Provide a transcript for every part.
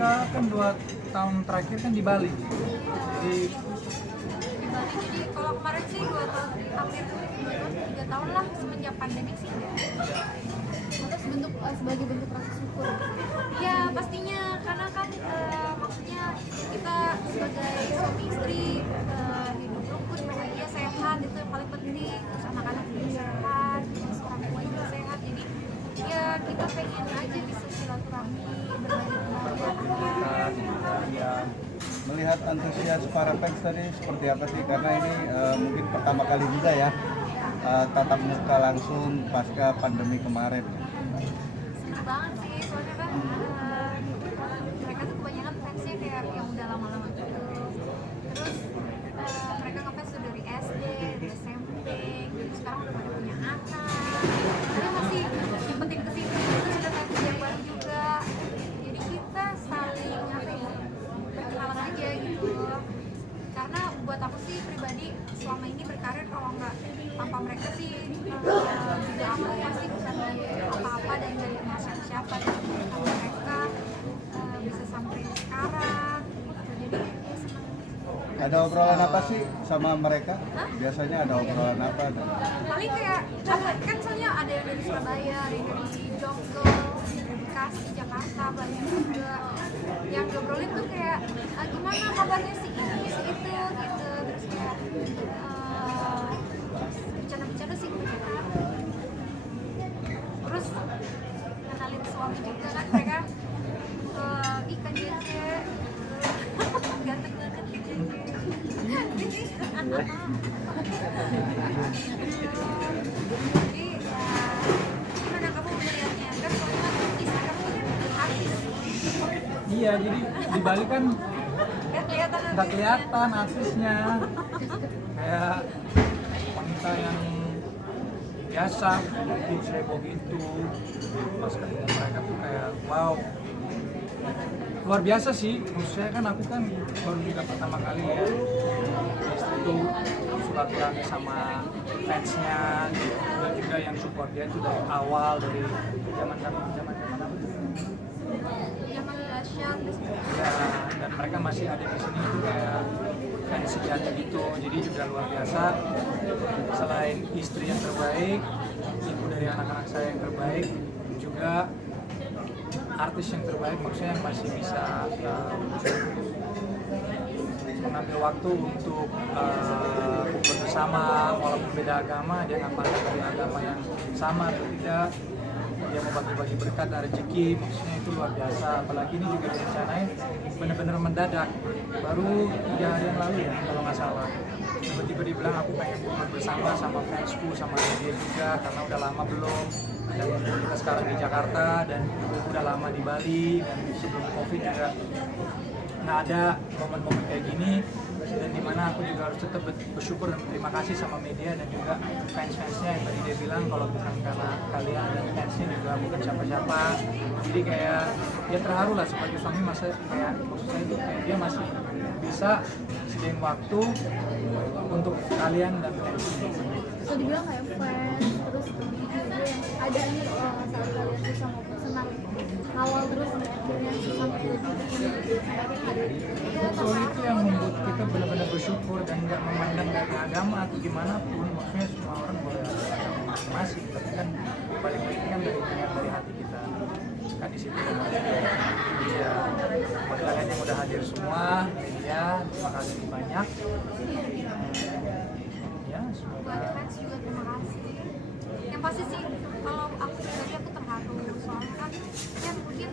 enggak, kan 2 tahun terakhir kan di Bali. Jadi Di Bali, jadi kalau kemarin sih 2 tahun, hampir 2 tahun, 3 tahun lah semenjak pandemi sih. Terus sebagai bentuk rasa syukur. Ya pastinya, karena kan maksudnya kita sebagai suami istri hidup rukun, bahagia, sehat, itu yang paling penting. Terus anak-anak juga sehat, terus orang tua juga sehat. Jadi ya kita pengen aja bisa silaturahmi, berbagi kebahagiaan. Ya, melihat antusias para fans tadi seperti apa sih? Karena ini mungkin pertama kali juga ya tatap muka langsung pasca pandemi kemarin. Seru banget sih, soalnya kan mereka tuh kebanyakan fansnya kayak yang udah lama-lama gitu. Terus mereka ngefans tuh dari SD, dari SMP, gitu. Sekarang udah pada punya anak. Tapi masih nyempetin kesini, terus udah fans yang baru juga. Jadi kita saling apa ya, berkenalan aja gitu. Karena buat aku sih pribadi selama ini berkarir, kalau nggak tanpa mereka sih juga aku pasti bukan apa-apa dan dari siapa-siapa. Dan tanpa mereka bisa sampai sekarang gitu. Jadi ya senang. Ada obrolan apa sih sama mereka? Hah? Biasanya ada obrolan apa? Paling kayak kan soalnya ada yang dari Surabaya, ada yang dari Jogja, Bekasi, Jakarta, banyak juga. Yang ngobrolin tuh kayak gimana kabarnya si ini, si itu gitu. Terus kayak bercanda-bercanda sih kebanyakan. Terus kenalin suami juga kan mereka ikan JJ ganteng banget JJ. Jadi ya gimana kamu melihatnya? Kan soalnya Instagram ini kan artis, iya, jadi di Bali kan nggak kelihatan nggak kelihatan artisnya, kayak wanita yang biasa, mungkin saya begitu. Pas ketemu mereka tuh kayak wow, luar biasa sih. Menurut saya kan aku kan baru juga pertama kali ya istri itu silaturahmi sama fansnya gitu. Dan juga yang support dia itu dari awal, dari zaman apa tuh? zaman dahsyat. Ya, dan mereka masih ada di sini tuh kayak fans sejati gitu. Jadi juga luar biasa. Selain istri yang terbaik, ibu dari anak-anak saya yang terbaik, juga artis yang terbaik, maksudnya yang masih bisa mengambil waktu untuk bersama walaupun beda agama. Dia nggak pandang dari agama yang sama atau tidak, dia mau bagi-bagi berkat dan rezeki, maksudnya itu luar biasa. Apalagi ini juga direncanain benar-benar mendadak, baru 3 hari yang lalu ya kalau nggak salah. Tiba-tiba dibilang aku pengen kumpul bersama sama fansku, sama dia juga, karena udah lama belum. Dan kita sekarang di Jakarta dan udah lama di Bali, dan sebelum Covid juga nggak ada momen-momen kayak gini. Dan dimana aku juga harus tetap bersyukur dan berterima kasih sama media dan juga fans-fansnya yang tadi dia bilang kalau bukan karena kalian dan fansnya juga bukan siapa-siapa. Jadi kayak dia terharu lah sebagai suami, masa kayak maksud saya itu kayak dia masih bisa sediain waktu untuk kalian dan fansnya. Bisa dibilang kayak fans, terus juga yang ada nih saat kalian bisa ngobrol senang awal terus sampai akhirnya sampai begini sampai akhirnya ada Betul, itu yang membuat kita benar-benar bersyukur dan nggak memandang dari agama atau gimana pun. Maksudnya semua orang boleh ada agama masing-masing, tapi kan paling penting kan dari hati kita kan di situ. Ya, buat kalian yang udah hadir semua, media, terima kasih banyak. Ya, Buat semoga fans juga terima kasih. Yang pasti sih kalau aku pribadi aku terharu, soalnya kan ya mungkin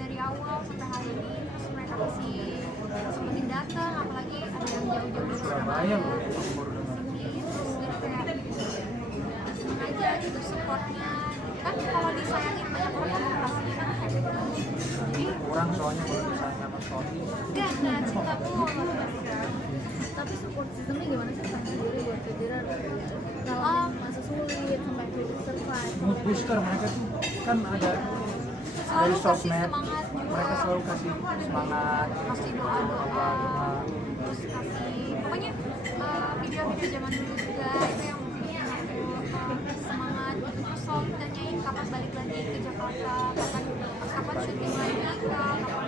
dari awal sampai hari ini terus mereka masih sempetin datang, apalagi ada yang jauh-jauh dari Surabaya loh, yang baru dengar. sini. Terus jadi kayak seneng aja gitu supportnya. Kan kalau disayangin banyak orang kan pastinya kan happy. Jadi Kurang soalnya kalau disayang sama suami. enggak cintaku luar biasa. tapi support systemnya gimana sih fans sendiri buat kejaran dalam masa sulit sampai akhirnya survive. Mood booster mereka tuh kan ada Selalu dari kasih sosmed, semangat juga. mereka selalu kasih semangat, Kasih doa-doa, terus kasih pokoknya video-video zaman dulu juga itu yang bikin aku semangat gitu. Terus selalu tanyain kapan balik lagi ke Jakarta, kapan syuting lagi, kapan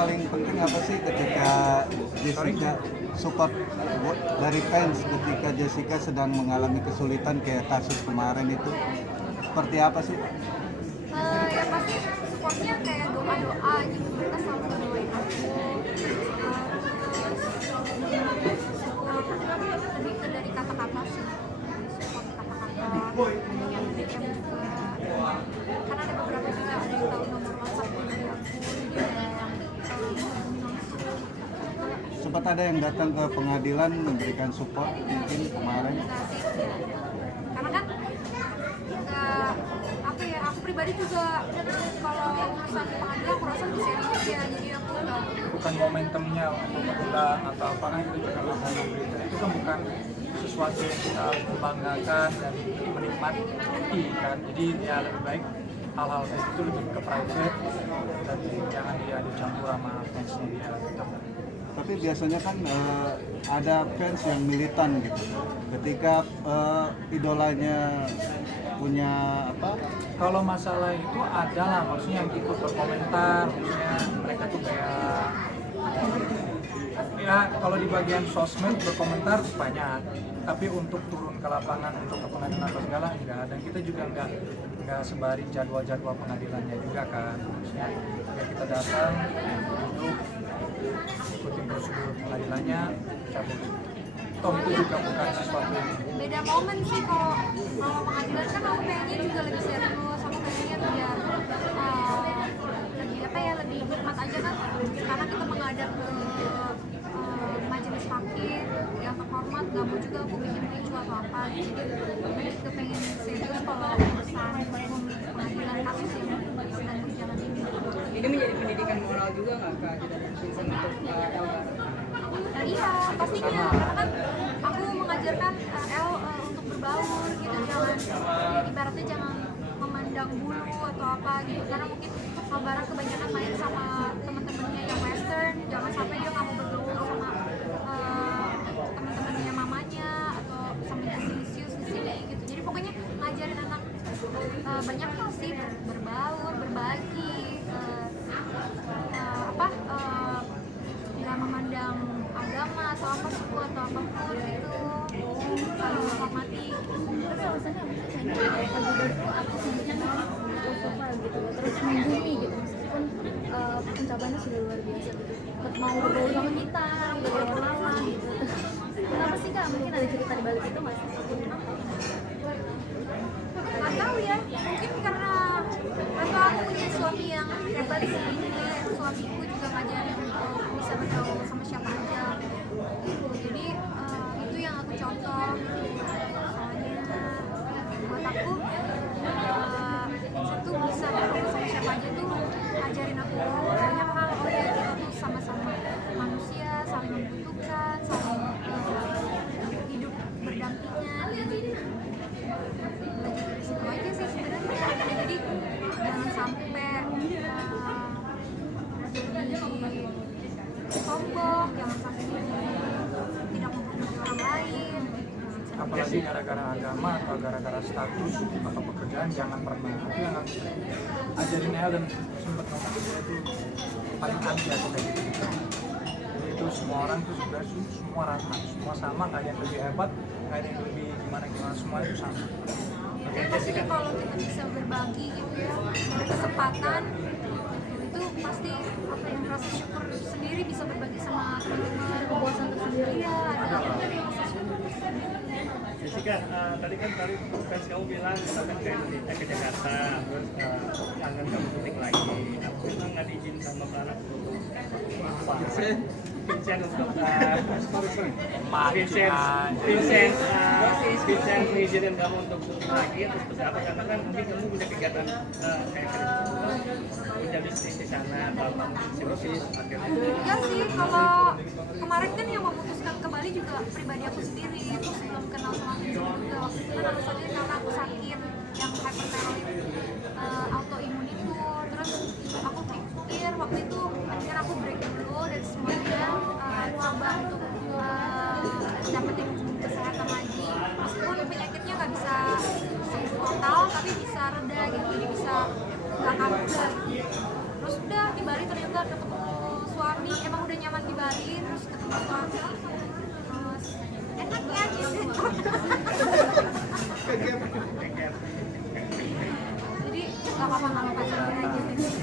paling penting apa sih ketika Jessica support dari fans ketika Jessica sedang mengalami kesulitan kayak kasus kemarin itu seperti apa sih? Ya pasti supportnya kayak doa-doa gitu, mereka selalu doain aku, lebih ke dari kata-kata sih, support kata-kata yang DM juga, karena ada beberapa juga ada yang tahu nomor WhatsApp dari aku, jadi ada yang hubungin langsung. Sempat ada yang datang ke pengadilan memberikan support mungkin kemarin. Enggak sih, karena kan nggak apa ya, aku pribadi juga kalau urusan pengadilan aku rasa lebih serius ya, jadi aku nggak. Bukan momentumnya untuk mengundang atau apa, kan itu juga nggak mau berita, itu kan bukan sesuatu yang kita harus membanggakan dan menikmati kan. Jadi ya lebih baik hal-hal kayak itu lebih ke private dan jangan dia dicampur sama fansnya dia gitu. Tapi biasanya kan ada fans yang militan gitu. Ketika idolanya punya apa? Kalau masalah itu ada lah, maksudnya yang ikut berkomentar, maksudnya mereka tuh kayak ya kalau di bagian sosmed berkomentar banyak, tapi untuk turun ke lapangan untuk ke pengadilan apa segala enggak, dan kita juga enggak sebarin jadwal-jadwal pengadilannya juga kan, maksudnya ya kita datang duduk ikutin prosedur pengadilannya cabut. Toh itu juga bukan sesuatu yang Beda momen sih kalau pengadilan kan aku pengennya juga lebih serius, aku pengennya biar lebih apa ya, lebih hikmat aja kan, karena kita menghadap ke majelis hakim yang terhormat, gak mau juga aku bikin ricu atau apa, jadi lebih ke pengen serius kalau urusan hukum pengadilan kasus yang sedang berjalan ini. Ini menjadi pendidikan moral juga nggak Kak dari Vincent untuk Elga? Iya, pastinya, karena kan aku mengajarkan El untuk berbaur gitu, jangan ibaratnya jangan memandang bulu atau apa gitu, karena mungkin Barat kebanyakan main sama teman-temannya yang western, jangan sampai dia nggak mau bergaul sama teman-temannya mamanya atau sama Vinicius di sini gitu. Jadi pokoknya ngajarin anak banyak hal sih, berbaur, berbagi, nggak memandang agama atau apa, suku atau apapun gitu, saling menghormati. Tapi alasannya apa sih? Pagi itu aku sebutnya profile gitu, terus menggumi gitu, meskipun pencapaiannya sudah luar biasa gitu, mau bergaul sama kita gitu, lama gitu. Kenapa sih Kak? Mungkin ada cerita di balik itu nggak sih? Nggak tahu ya, mungkin karena atau aku punya suami yang hebat sih, jadi suamiku juga ngajarin untuk bisa bergaul sama siapa aja gitu. Jadi itu yang aku contoh, soalnya buat aku itu bisa bergaul sama siapa aja tuh ajarin aku banyak hal. Oh ya, kita tuh sama-sama manusia, saling membutuhkan, saling hidup berdampingan. Belajar dari situ aja sih sebenarnya. Jadi jangan sampai sombong, jangan sampai tidak mempengaruhi orang lain. apalagi gara-gara agama atau gara-gara status atau pekerjaan, jangan pernah. Itu yang aku ajarin Ellen, sempat ngomong ke dia tuh paling anti aku kayak gitu. Jadi itu semua orang tuh sebenarnya semua rata, semua sama, nggak ada yang lebih hebat, nggak ada yang lebih gimana, semua itu sama. Dan pastinya kalau kita bisa berbagi gitu ya, berkesempatan itu pasti apa yang rasa syukur sendiri, bisa berbagi sama teman-teman, kepuasan tersendiri ya, ada rasa syukur tersendiri. Jessica, tadi fans kamu bilang kita kan ke Indonesia, ke Jakarta, terus kangen kamu syuting lagi. Aku memang nggak diizin sama Barat untuk Vincent untuk Vincent ngizinin kamu untuk syuting lagi atau seperti apa? Karena kan mungkin kamu punya kegiatan kayak punya bisnis di sana atau apa bisnis akhirnya. Enggak sih, kalau kemarin kan yang memutuskan ke Bali juga pribadi aku sendiri, aku belum kenal sama Vincent juga. Waktu itu kan alasannya karena aku sakit yang hyperthyroid autoimun itu, terus aku pikir waktu itu akhirnya aku break dulu dan semuanya coba untuk dapetin kesehatan lagi, meskipun penyakitnya nggak bisa sembuh total tapi bisa reda gitu, jadi bisa nggak kambuh gitu. Terus udah di Bali ternyata ketemu suami emang udah nyaman di Bali, terus ketemu suami terus enak ya gitu. Jadi nggak apa-apa santai aja sih.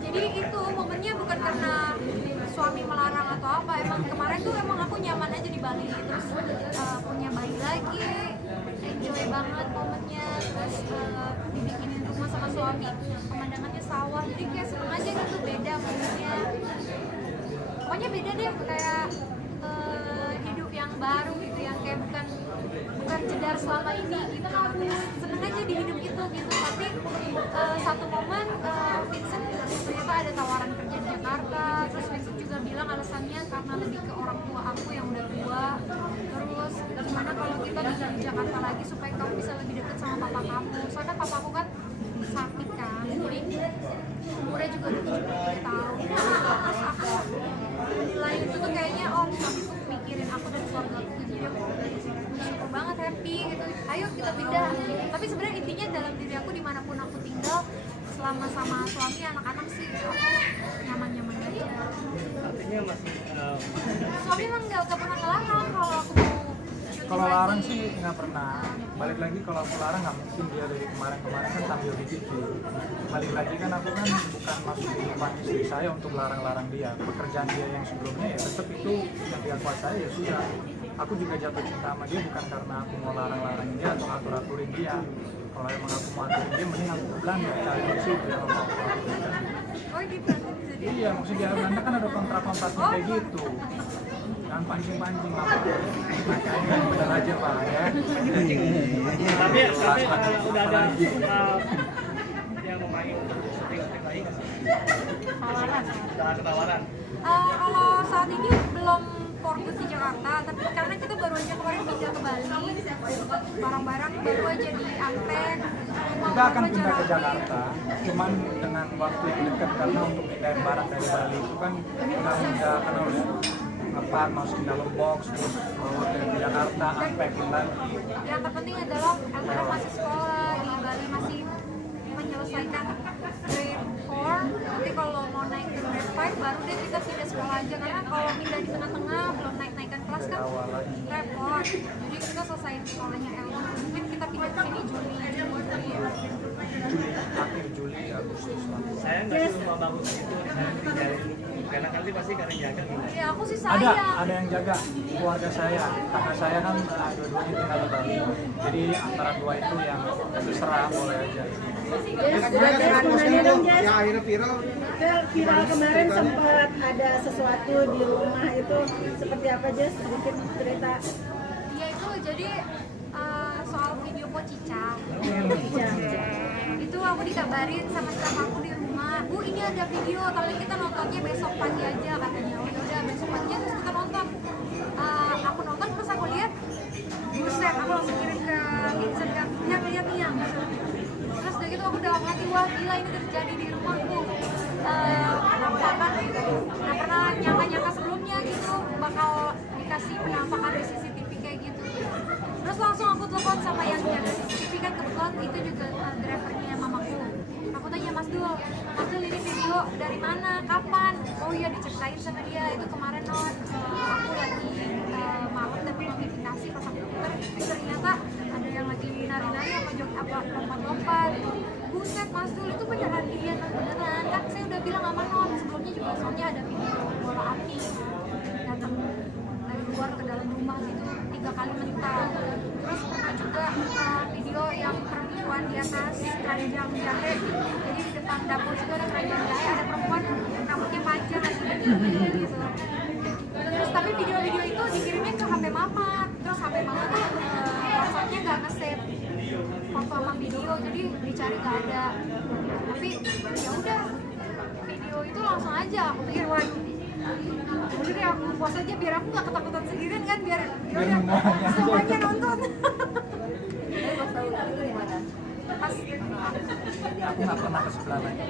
Jadi itu momennya bukan karena suami melarang atau apa, emang kemarin tuh emang aku nyaman aja di Bali, terus punya bayi lagi, enjoy banget momennya, terus dibikinin rumah sama suami, pemandangannya sawah, jadi kayak seneng aja gitu, beda momennya. Pokoknya beda deh, kayak hidup yang baru gitu, yang kayak bukan jedar selama ini gitu, seneng aja di hidup itu gitu. Tapi satu momen Vincent ternyata ada tawaran kerja di Jakarta, terus Vincent juga bilang alasannya karena lebih ke orang tua aku yang udah tua, terus gimana kalau kita bisa di Jakarta lagi supaya kamu bisa lebih dekat sama papa kamu, soalnya papa aku kan sakit kan, jadi umurnya juga udah 73 tahun. Terus aku nilai itu tuh kayaknya suami tuh mikirin aku dan keluarga aku, jadi aku bersyukur banget, happy gitu, ayo kita pindah. Tapi sebenarnya intinya dalam diri aku dimanapun aku tinggal selama sama suami anak-anak sih aku nyaman-nyaman aja. Artinya masih Suami emang nggak pernah ngelarang kalau aku mau syuting Kalau lagi. larang sih nggak pernah. Balik lagi kalau aku larang nggak mungkin, dia dari kemarin-kemarin kan sambil di TV. Balik lagi kan aku kan bukan masuk kehidupan istri saya untuk larang-larang dia. Pekerjaan dia yang sebelumnya ya tetap itu yang dia kuasai, ya sudah. Aku juga jatuh cinta sama dia bukan karena aku mau larang-larangin dia atau atur-aturin dia. Kalau emang aku mau aturin dia, mending aku bilang ya cari di situ yang mau aku aturin. Oh gitu jadi. Iya, maksudnya di Belanda kan ada kontrak-kontraknya kayak gitu. Jangan pancing-pancing lah, Pak. Makanya benar aja, Pak, ya. tapi udah ada yang mau main syuting lagi nggak sih? Udah ada tawaran. Kalau saat ini belum fokus di Jakarta, tapi karena kita baru aja kemarin pindah ke Bali, barang-barang baru aja diantek, Kita akan pindah ke Jakarta, cuman dengan waktu yang dekat karena untuk pindahin barang dari Bali itu kan udah mudah, karena harus ngepak, masukin dalam box, terus bawa ke Jakarta, unpacking lagi. Yang terpenting adalah Elvira masih sekolah di Bali, masih menyelesaikan grade 4. Nanti kalau mau naik ke grade 5 baru deh kita pindah sekolah aja, karena kalau pindah di tengah-tengah belum naik-naikan kelas kan Awal lagi. repot. Jadi kita selesaiin sekolahnya Elva, mungkin kita pindah ke sini Juli ya. Akhir Juli, Agustus lah. Saya nggak sih rumah bagus gitu, saya tinggalin karena nanti pasti karena jaga gitu. Ya aku sih sayang. Ada yang jaga, keluarga saya, kakak saya kan dua-duanya tinggal di Bali, jadi antara dua itu yang terserah, boleh aja. Jess, mau nanya dong Jess. Yang akhirnya viral. Viral kemarin sempat ada sesuatu di rumah itu seperti apa Jess? Sedikit cerita. Ya itu jadi soal video Pocica. Itu aku dikabarin sama staff aku di rumah, Bu ini ada video tapi kita nontonnya besok pagi aja katanya. Oh yaudah besok pagi aja, terus kita nonton. Aku nonton terus aku lihat, buset, aku langsung kirim ke Vincent kan, lihat nih yang. Terus dari itu aku udah hati, wah gila ini terjadi di rumahku. Penampakan itu nggak pernah nyangka-nyangka sebelumnya gitu bakal dikasih penampakan di CCTV kayak gitu. Terus langsung aku telepon sama yang jaga CCTV kan, kebetulan itu juga drivernya mamaku. Aku tanya Mas Dul ini video dari mana, kapan? Oh iya diceritain sama dia, itu kemarin aku lagi malam dapet notifikasi pas aku putar, ternyata ada yang lagi nari-nari apa lompat-lompat. Buset Mas Dul itu beneran dia beneran kan, saya udah bilang sama Non sebelumnya juga, soalnya ada video bola api datang dari luar ke dalam rumah gitu 3 kali mental. Terus pernah juga video yang perempuan di atas keranjang jahe, jadi di depan dapur itu ada keranjang jahe, ada perempuan rambutnya panjang lagi gitu. Terus tapi video-video itu dikirimnya ke HP mama, terus HP mama tuh rasanya nggak nge-save foto sama video, jadi dicari nggak ada. Tapi ya udah video itu langsung aja aku pikir wah udah deh aku puas aja biar aku nggak ketakutan sendirian kan, biar semuanya nonton. Pas Aku nggak pernah ke sebelah lagi.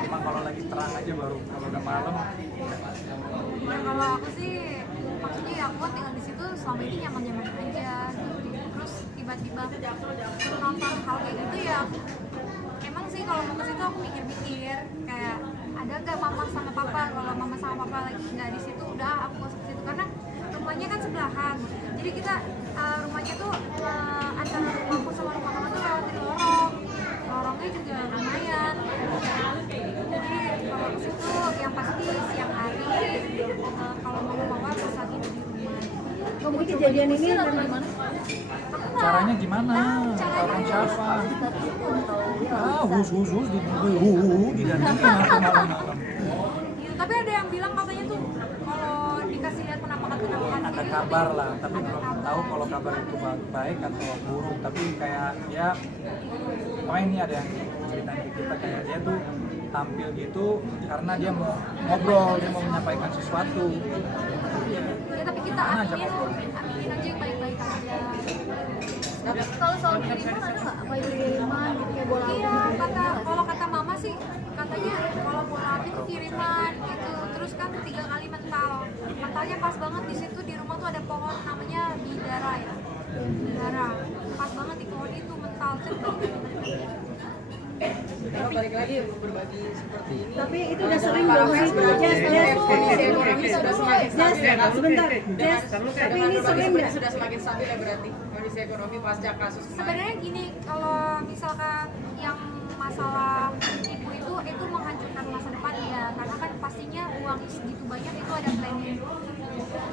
Emang kalau lagi terang aja baru, kalau udah malam. ya kalau aku sih maksudnya ya aku tinggal di situ selama ini nyaman-nyaman aja gitu. Terus tiba-tiba nonton hal kayak gitu ya emang sih kalau mau ke situ aku mikir-mikir kayak ada nggak mama sama papa. Kalau mama sama papa lagi nggak di situ, udah aku masuk ke situ karena rumahnya kan sebelahan. Jadi kita rumahnya tuh antara rumahku sama rumah mama tuh lewatin lorongnya juga lumayan. Jadi kalau ke situ yang pasti siang hari, kalau mama pas lagi di rumah. Jadi kejadian ini memang Caranya gimana? Orang siapa? Hus di dandanin aku malam-malam. Iya, tapi ada yang bilang katanya tuh kalau dikasih lihat penampakan Ada kabar lah, tapi belum tahu kalau kabar itu baik atau buruk. Tapi kayak ya, pokoknya ini ada yang ceritain ke kita kayak dia tuh tampil gitu karena dia mau ngobrol, dia mau menyampaikan sesuatu. ya, tapi kita aminin aja yang baik-baik aja. Kalau soal kiriman ada nggak apa itu kiriman gitu kayak bola Iya, kalau kata mama sih katanya kalau bola api itu kiriman gitu. Terus kan 3 kali mental. Mentalnya pas banget di situ di rumah tuh ada pohon namanya bidara ya. Bidara. Pas banget di pohon itu mental cepet. Kalau balik lagi berbagi seperti ini. tapi itu udah sering dong sih. Kondisi ekonomi sudah semakin stabil ya. Sebentar, Jess. Tapi ini sering nggak? Sudah semakin stabil ya berarti kondisi ekonomi pasca kasus kemarin. Sebenarnya gini, kalau misalkan yang masalah ibu itu menghancurkan masa depan ya, karena kan pastinya uang segitu banyak itu ada planning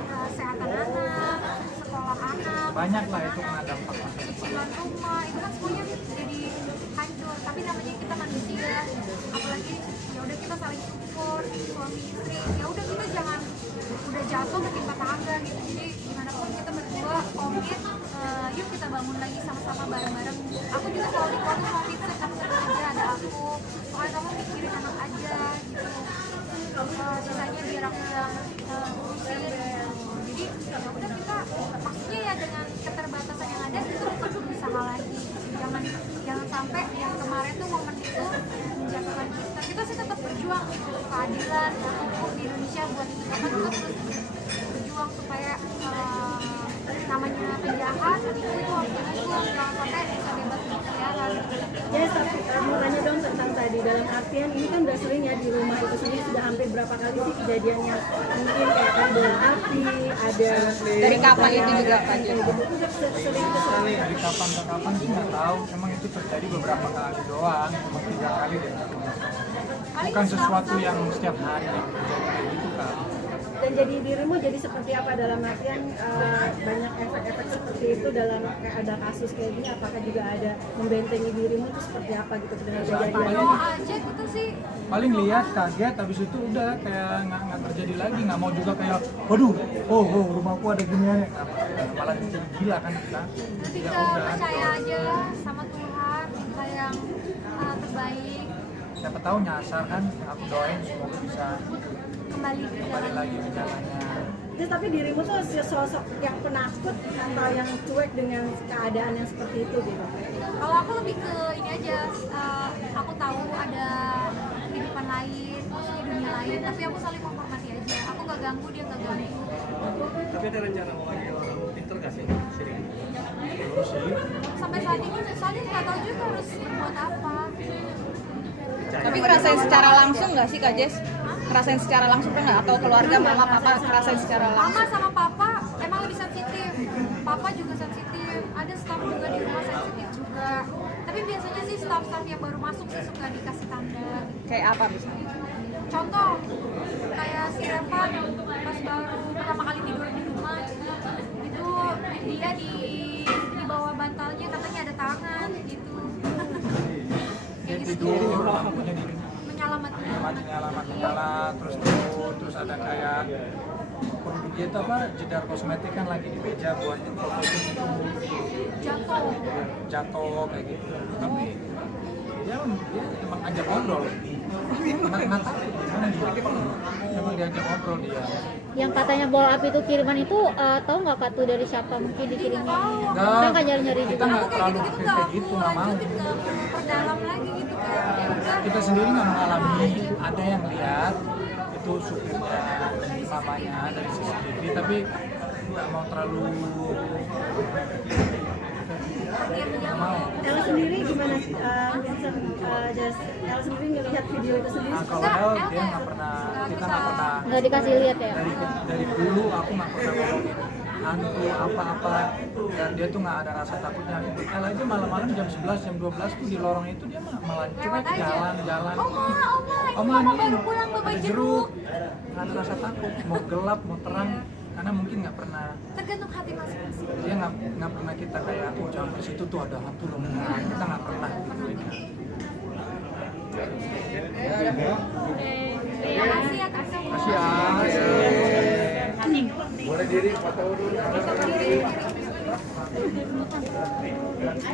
kesehatan anak, sekolah anak, Banyak lah itu kena dampak. cicilan rumah, itu kan semuanya jadi hancur. Tapi namanya kita manusia, apalagi ya udah kita saling support suami istri. Ya udah kita jangan udah jatuh ketimpa tangga gitu. Jadi gimana pun kita berdua komit, yuk kita bangun lagi sama-sama bareng-bareng. Aku juga selalu di keluarga mau fit, kamu tenang aja ada aku. Pokoknya kamu mikirin anak aja gitu. Sisanya biar aku yang urusin gitu. Jadi ya udah kita maksudnya ya dengan keterbatasan yang ada kita tetap berusaha lagi. Jangan sampai yang kemarin tuh momen itu menjatuhkan kita. Kita sih tetap berjuang keadilan hukum di Indonesia buat kita kan kita terus berjuang supaya namanya penjahat itu harus dihukum, jangan sampai bisa bebas berkeliaran. Jess, tapi mau tanya dong tentang tadi dalam artian ini kan udah sering ya di rumah itu sendiri sudah hampir berapa kali sih kejadiannya mungkin kayak tadi bola api ada Dari kapan itu juga Kak Jess? itu udah sering itu sering. Dari kapan ke kapan sih nggak tahu. Emang itu terjadi beberapa kali doang, cuma 3 kali deh. Bukan sesuatu yang setiap hari yang terjadi kayak gitu kan. Dan jadi dirimu jadi seperti apa dalam artian banyak efek-efek seperti itu dalam kayak ada kasus kayak gini apakah juga ada membentengi dirimu itu seperti apa gitu dengan kejadian Kalau aja kita sih Paling lihat kaget, habis itu udah kayak nggak terjadi lagi, nggak mau juga kayak waduh, oh rumahku ada ginian ya, malah jadi gila kan kita. lebih Ya ke udah, percaya aja sama Tuhan, minta yang terbaik, siapa tahu nyasar kan, aku doain semoga bisa kembali ke kembali lagi jalan. ke jalannya. Terus tapi dirimu tuh sosok yang penakut atau yang cuek dengan keadaan yang seperti itu gitu. Kalau aku lebih ke ini aja, aku tahu ada kehidupan lain, maksudnya dunia lain, tapi aku saling menghormati aja. Aku gak ganggu, dia gak ganggu. Tapi ada rencana mau lagi orang pinter gak sih? Sering. Terus sih, Sampai saat ini soalnya nggak tahu juga harus berbuat apa. Tapi ngerasain secara langsung nggak sih Kak Jess? Ngerasain secara langsung nggak? Atau keluarga mama papa ngerasain secara langsung? Mama sama papa emang lebih sensitif, papa juga sensitif, ada staff juga di rumah sensitif juga. Tapi biasanya sih staff-staff yang baru masuk sih suka dikasih tanda. Kayak apa misalnya? Contoh kayak si Revan pas baru pertama kali tidur di rumah itu dia di bawah bantalnya katanya ada tangan gitu. dia Kayak gitu. tidur, lampunya Menyelamatkan. nyala, terus ada kayak produk dia itu apa, jedar kosmetik kan lagi di meja buat foto itu jatuh kayak gitu. Tapi dia emang ajak ngobrol, nggak tahu gimana dia, emang diajak ngobrol dia. Yang katanya bola api itu kiriman itu tahu nggak Kak tuh dari siapa mungkin dikirimnya? Kan nggak nyari-nyari Kita juga. nggak Aku terlalu kayak gitu kayak nggak gitu, aku nggak mau. lanjutin ke perdalam lagi gitu kayak ya udah. Kita sendiri nggak mengalami, ada yang lihat itu supirnya mamanya dari CCTV, tapi nggak mau terlalu dia mau. El sendiri gimana Vincent, Jas? El sendiri ngelihat video itu sendiri Nah kalau El dia nggak pernah, kita nggak pernah Nggak dikasih lihat ya? dari dulu aku nggak pernah ngomongin hantu apa-apa, dan dia tuh nggak ada rasa takutnya. El aja malam-malam jam 11 jam 12 tuh di lorong itu dia malah cuek jalan-jalan. Oma baru pulang bawa ada jeruk. nggak ada rasa takut, mau gelap mau terang, karena mungkin nggak pernah, Tergantung hati masing-masing. dia nggak pernah kita kayak oh jangan ke situ tuh ada hantu loh, nah, kita nggak pernah. Terima kasih ya Kak. Kasih ya. Boleh diri foto dulu.